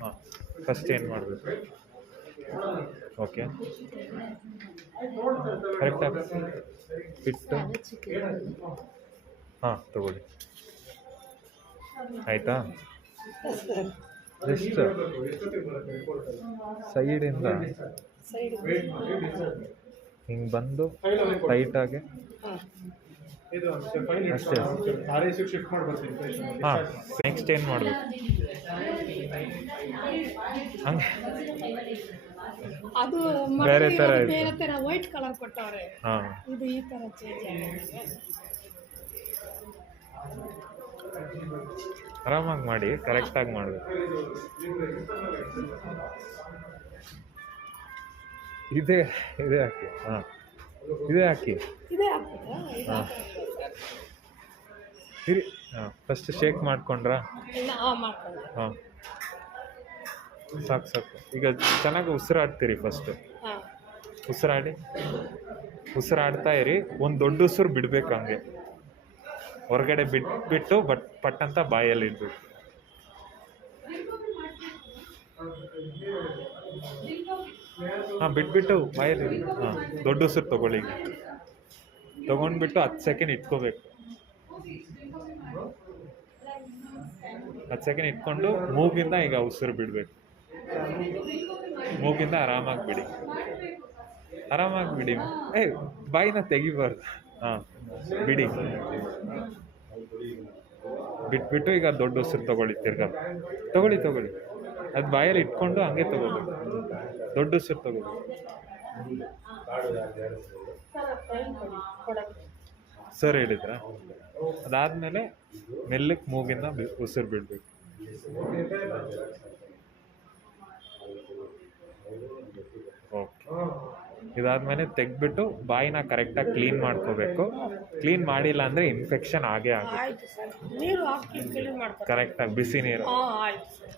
ಹಾಂ, ಫಸ್ಟ್ ಏನು ಮಾಡಬೇಕು? ಓಕೆ, ಕರೆಕ್ಟಾಗಿ ಇಟ್ಟು ಹಾಂ ತಗೊಳ್ಳಿ. ಆಯಿತಾ? ಜಸ್ಟ್ ಸೈಡಿಂದ ಹಿಂಗೆ ಬಂದು ಟೈಟಾಗಿ ಅಷ್ಟೇ. ಹಾಂ, ನೆಕ್ಸ್ಟ್ ಏನು ಮಾಡಬೇಕು? ಹಂಗೆ ಅದು ಬೇರೆ ಥರ ಇದೆ. ಬೇರೆ ಥರ ವೈಟ್ ಕಲರ್ ಕೊಟ್ಟವ್ರೆ. ಹಾಂ, ಇದು ಈ ಥರ ಚೇಂಜ್ ಆಗಿದೆ. ಆರಾಮಾಗಿ ಮಾಡಿ, ಕರೆಕ್ಟಾಗಿ ಮಾಡಬೇಕು. ಇದೇ ಹಾಕಿ. ಹಾಂ, ಇದೇ ಹಾಕಿ. ಇದೇ ಹಾಕ್ಬೇಕಾ? ಹಾಂ, ಇರಿ. ಹಾಂ, ಫಸ್ಟ್ ಶೇಕ್ ಮಾಡ್ಕೊಂಡ್ರಾ? ಮಾಡ್ಕೊಂಡು. ಹಾಂ, ಸಾಕು. ಈಗ ಚೆನ್ನಾಗಿ ಉಸಿರಾಡ್ತೀರಿ. ಫಸ್ಟು ಹಾಂ, ಉಸಿರಾಡ್ತಾ ಇರಿ. ಒಂದು ದೊಡ್ಡ ಉಸಿರು ಬಿಡಬೇಕು, ಹಂಗೆ ಹೊರಗಡೆ ಬಿಟ್ಟು ಪಟ್ ಅಂತ ಬಾಯಲ್ಲಿ ಇಡಬೇಕು. ಹಾಂ, ಬಿಟ್ಬಿಟ್ಟು ಬಾಯಲ್ಲಿ. ಹಾಂ, ದೊಡ್ಡ ಉಸಿರು ತೊಗೊಳ್ಳಿ. ತೊಗೊಂಡ್ಬಿಟ್ಟು 10 ಸೆಕೆಂಡ್ ಇಟ್ಕೋಬೇಕು. 10 ಸೆಕೆಂಡ್ ಇಟ್ಕೊಂಡು ಮೂಗಿಂದ ಈಗ ಉಸಿರು ಬಿಡಬೇಕು. ಮೂಗಿಂದ ಆರಾಮಾಗಿ ಬಿಡಿ. ಬಾಯಿನ ತೆಗಿಬಾರ್ದು. ಹಾಂ, ಬಿಡಿ. ಬಿಟ್ಬಿಟ್ಟು ಈಗ ದೊಡ್ಡ ಉಸಿರು ತೊಗೊಳ್ಳಿ. ತಿರ್ಗಾ ತೊಗೊಳ್ಳಿ. ಅದು ಬಾಯಲ್ಲಿ ಇಟ್ಕೊಂಡು ಹಂಗೆ ತೊಗೋಬೇಕು. ದೊಡ್ಡ ಉಸಿರು ತೊಗೋಬೇಕು. ಸರ್ ಹೇಳಿದ್ರ? ಅದಾದಮೇಲೆ ಮೆಲ್ಲಕ್ಕೆ ಮೂಗಿಂದ ಉಸಿರು ಬಿಡಬೇಕು. ಓಕೆ, ಇದಾದ್ಮೇಲೆ ತೆಗ್ದ್ಬಿಟ್ಟು ಬಾಯಿನ ಕರೆಕ್ಟಾಗಿ ಕ್ಲೀನ್ ಮಾಡ್ಕೋಬೇಕು. ಕ್ಲೀನ್ ಮಾಡಿಲ್ಲ ಅಂದರೆ ಇನ್ಫೆಕ್ಷನ್ ಆಗೇ ಆಗುತ್ತೆ. ಆಯ್ತು ಸರ್. ನೀರು ಹಾಕಿ ಕ್ಲೀನ್ ಮಾಡ್ತಾರೆ ಕರೆಕ್ಟಾಗಿ ಬಿಸಿ ನೀರು. ಆಯ್ತು ಸರ್.